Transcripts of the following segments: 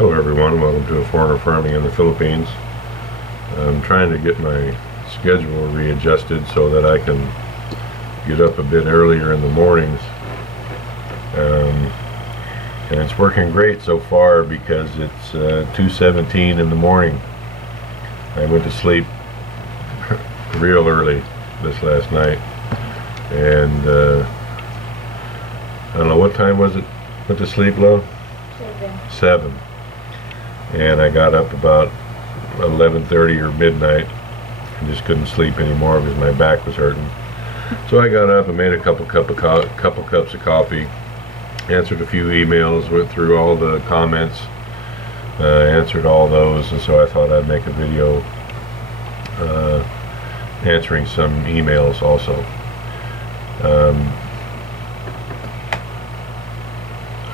Hello everyone, welcome to A Foreigner Farming in the Philippines. I'm trying to get my schedule readjusted so that I can get up a bit earlier in the mornings. And it's working great so far because it's 2:17 in the morning. I went to sleep real early this last night, and I don't know, what time was it? Went to sleep, Lo? 7. And I got up about 11:30 or midnight. I just couldn't sleep anymore because my back was hurting. So I got up and made a couple cups of coffee, answered a few emails, went through all the comments, answered all those, and so I thought I'd make a video answering some emails also.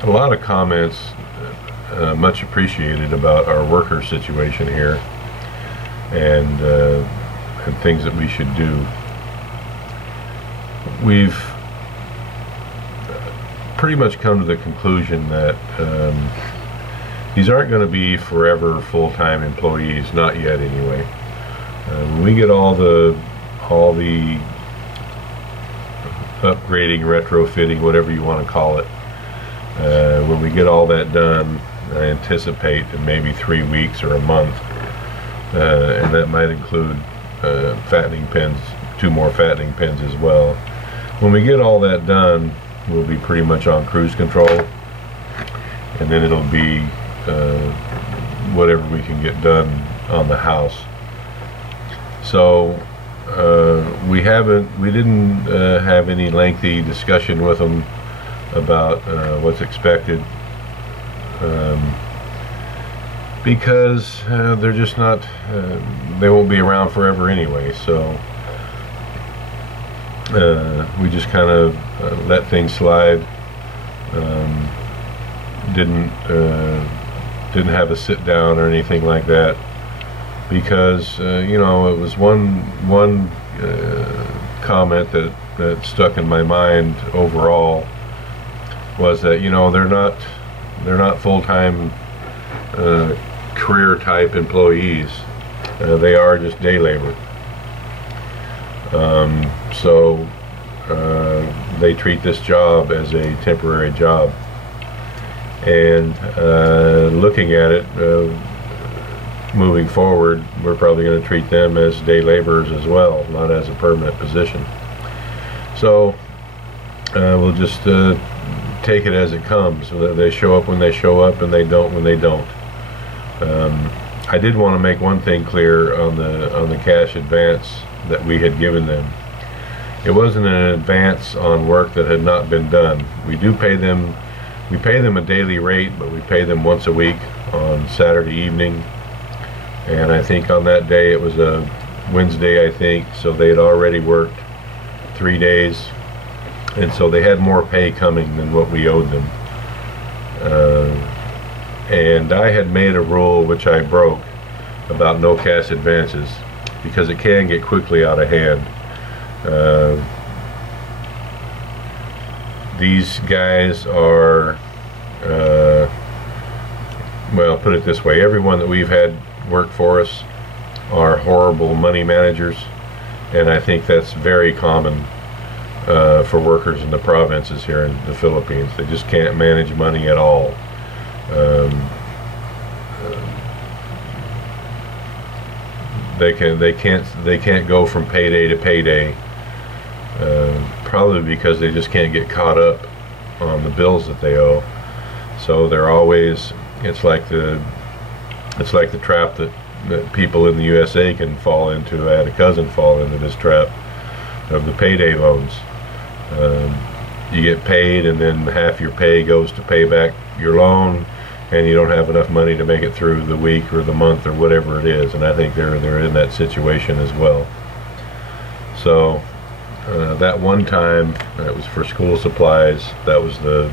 A lot of comments, much appreciated, about our worker situation here and things that we should do. We've pretty much come to the conclusion that these aren't going to be forever full-time employees, not yet anyway. When we get all the upgrading, retrofitting, whatever you want to call it, when we get all that done, I anticipate in maybe 3 weeks or a month, and that might include fattening pens, 2 more fattening pens as well. When we get all that done, we'll be pretty much on cruise control, and then it'll be whatever we can get done on the house. So we didn't have any lengthy discussion with them about what's expected, because they're just not, they won't be around forever anyway. So we just kind of let things slide. Didn't have a sit down or anything like that, because you know, it was one comment that stuck in my mind overall, was that, you know, they're not full-time career type employees. They are just day labor. So they treat this job as a temporary job, and looking at it moving forward, we're probably going to treat them as day laborers as well, not as a permanent position. So we'll just take it as it comes. They show up when they show up, and they don't when they don't. I did want to make one thing clear on the cash advance that we had given them. It wasn't an advance on work that had not been done. We pay them a daily rate, but we pay them once a week on Saturday evening, and I think on that day, it was a Wednesday, I think, so they had already worked 3 days, and so they had more pay coming than what we owed them. And I had made a rule, which I broke, about no cash advances, because it can get quickly out of hand. These guys are, well, put it this way, everyone that we've had work for us are horrible money managers, and I think that's very common for workers in the provinces here in the Philippines. They just can't manage money at all. They can't go from payday to payday, probably because they just can't get caught up on the bills that they owe. So they're always, it's like the trap that people in the USA can fall into. I had a cousin fall into this trap of the payday loans. You get paid, and then half your pay goes to pay back your loan, and you don't have enough money to make it through the week or the month or whatever it is. And I think they're in that situation as well. So that one time, that was for school supplies. That was the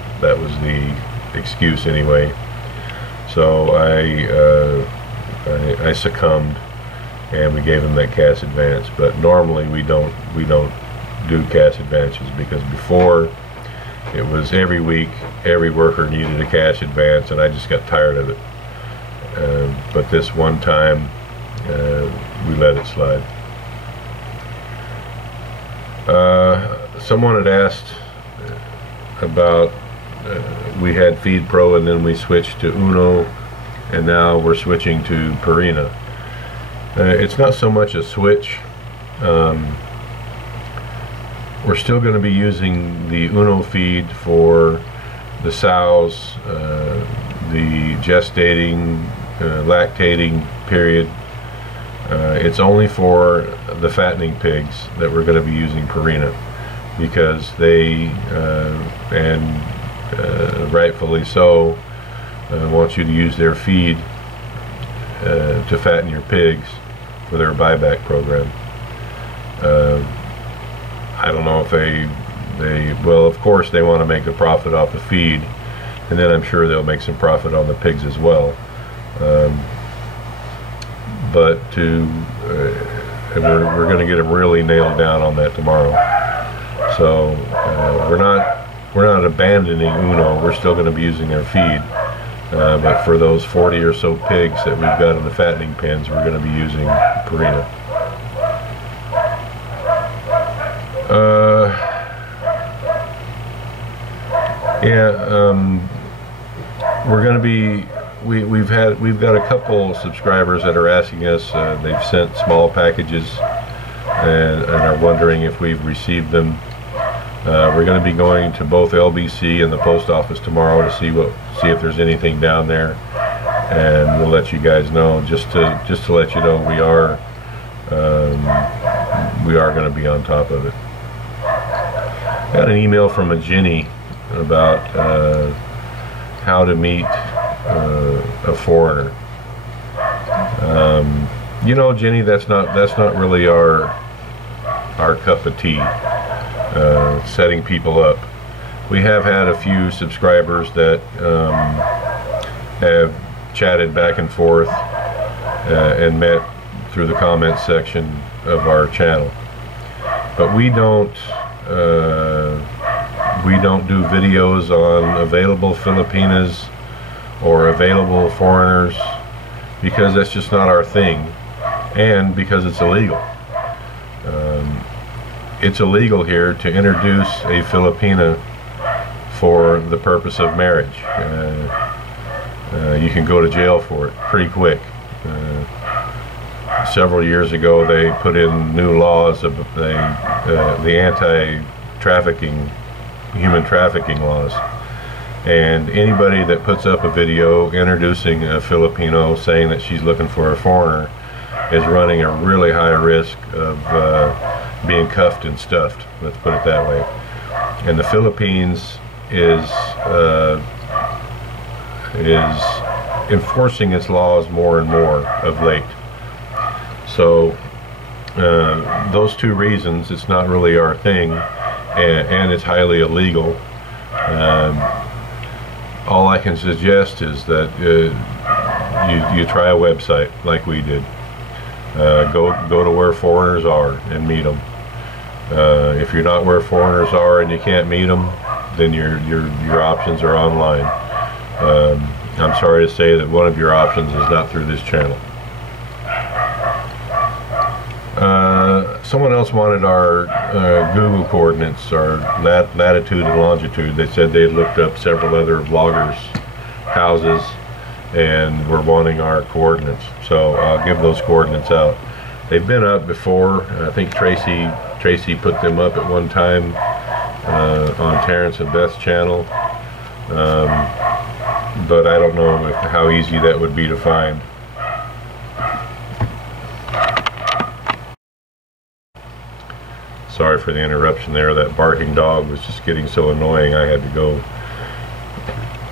excuse anyway. So I succumbed, and we gave them that cash advance. But normally we don't do cash advances, because before it was every week every worker needed a cash advance, and I just got tired of it. but this one time we let it slide. Someone had asked about we had Feed Pro and then we switched to Uno, and now we're switching to Purina. It's not so much a switch. We're still going to be using the Uno feed for the sows, the gestating, lactating period. It's only for the fattening pigs that we're going to be using Purina, because they, rightfully so, want you to use their feed to fatten your pigs for their buyback program. I don't know if well, of course they want to make a profit off the feed, and then I'm sure they'll make some profit on the pigs as well. But we're going to get them really nailed down on that tomorrow. So we're not abandoning Uno. We're still going to be using their feed, but for those 40 or so pigs that we've got in the fattening pens, we're going to be using Purina. We're going to be. We've got a couple subscribers that are asking us. They've sent small packages and are wondering if we've received them. We're going to be going to both LBC and the post office tomorrow to see if there's anything down there, and we'll let you guys know. Just to let you know, we are going to be on top of it. Got an email from a Jenny about how to meet a foreigner. You know, Jenny, that's not really our cup of tea. Setting people up. We have had a few subscribers that have chatted back and forth and met through the comments section of our channel, but we don't do videos on available Filipinas or available foreigners, because that's just not our thing, and because it's illegal. It's illegal here to introduce a Filipina for the purpose of marriage. You can go to jail for it pretty quick. Several years ago they put in new laws of the anti-trafficking, human trafficking laws, and anybody that puts up a video introducing a Filipino saying that she's looking for a foreigner is running a really high risk of being cuffed and stuffed, let's put it that way. And the Philippines is enforcing its laws more and more of late. So those two reasons, it's not really our thing, and it's highly illegal. All I can suggest is that you try a website like we did. Go to where foreigners are and meet them. If you're not where foreigners are and you can't meet them, then your options are online. I'm sorry to say that one of your options is not through this channel. Someone else wanted our Google coordinates, our latitude and longitude. They said they looked up several other vloggers' houses and were wanting our coordinates. So I'll give those coordinates out. They've been up before. I think Tracy put them up at one time on Terrence and Beth's channel. But I don't know how easy that would be to find. Sorry for the interruption there. That barking dog was just getting so annoying I had to go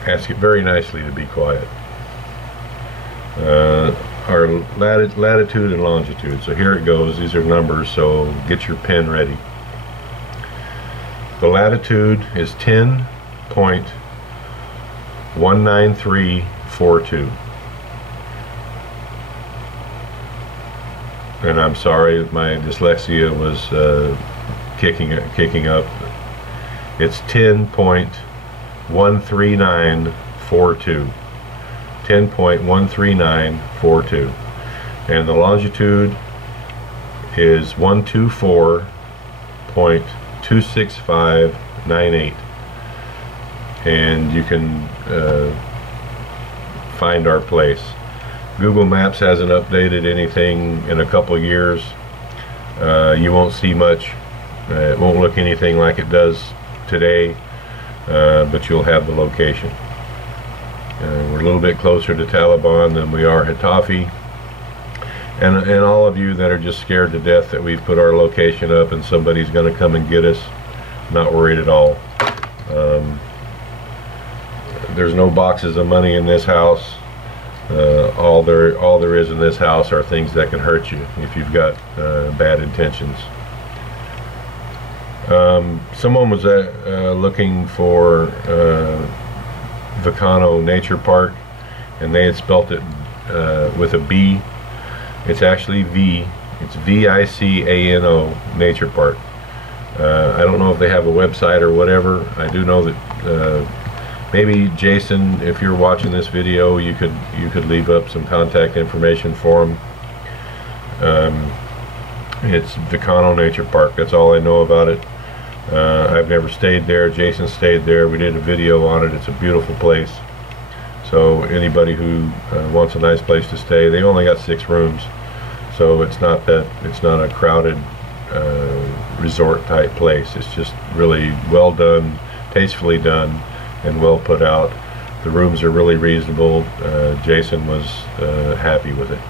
ask it very nicely to be quiet. Our latitude and longitude. So here it goes. These are numbers, so get your pen ready. The latitude is 10.19342. And I'm sorry, my dyslexia was kicking up. It's 10.13942. 10.13942, and the longitude is 124.26598, and you can find our place. Google Maps hasn't updated anything in a couple of years. You won't see much. It won't look anything like it does today, but you'll have the location. We're a little bit closer to Taliban than we are Hatafi, and all of you that are just scared to death that we've put our location up and somebody's going to come and get us, not worried at all. There's no boxes of money in this house. All there is in this house are things that can hurt you if you've got bad intentions. Someone was looking for Vicano Nature Park, and they had spelt it with a B. It's actually V. It's Vicano Nature Park. I don't know if they have a website or whatever. I do know that maybe Jason, if you're watching this video, you could leave up some contact information for him. It's Vicano Nature Park. That's all I know about it. I've never stayed there. Jason stayed there. We did a video on it. It's a beautiful place. So anybody who wants a nice place to stay, they only got 6 rooms, so it's not a crowded resort type place. It's just really well done, tastefully done, and well put out. The rooms are really reasonable. Jason was happy with it.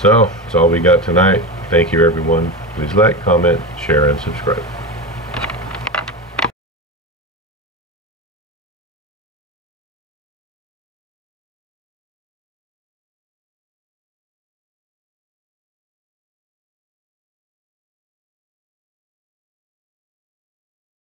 So that's all we got tonight. Thank you, everyone. Please like, comment, share, and subscribe.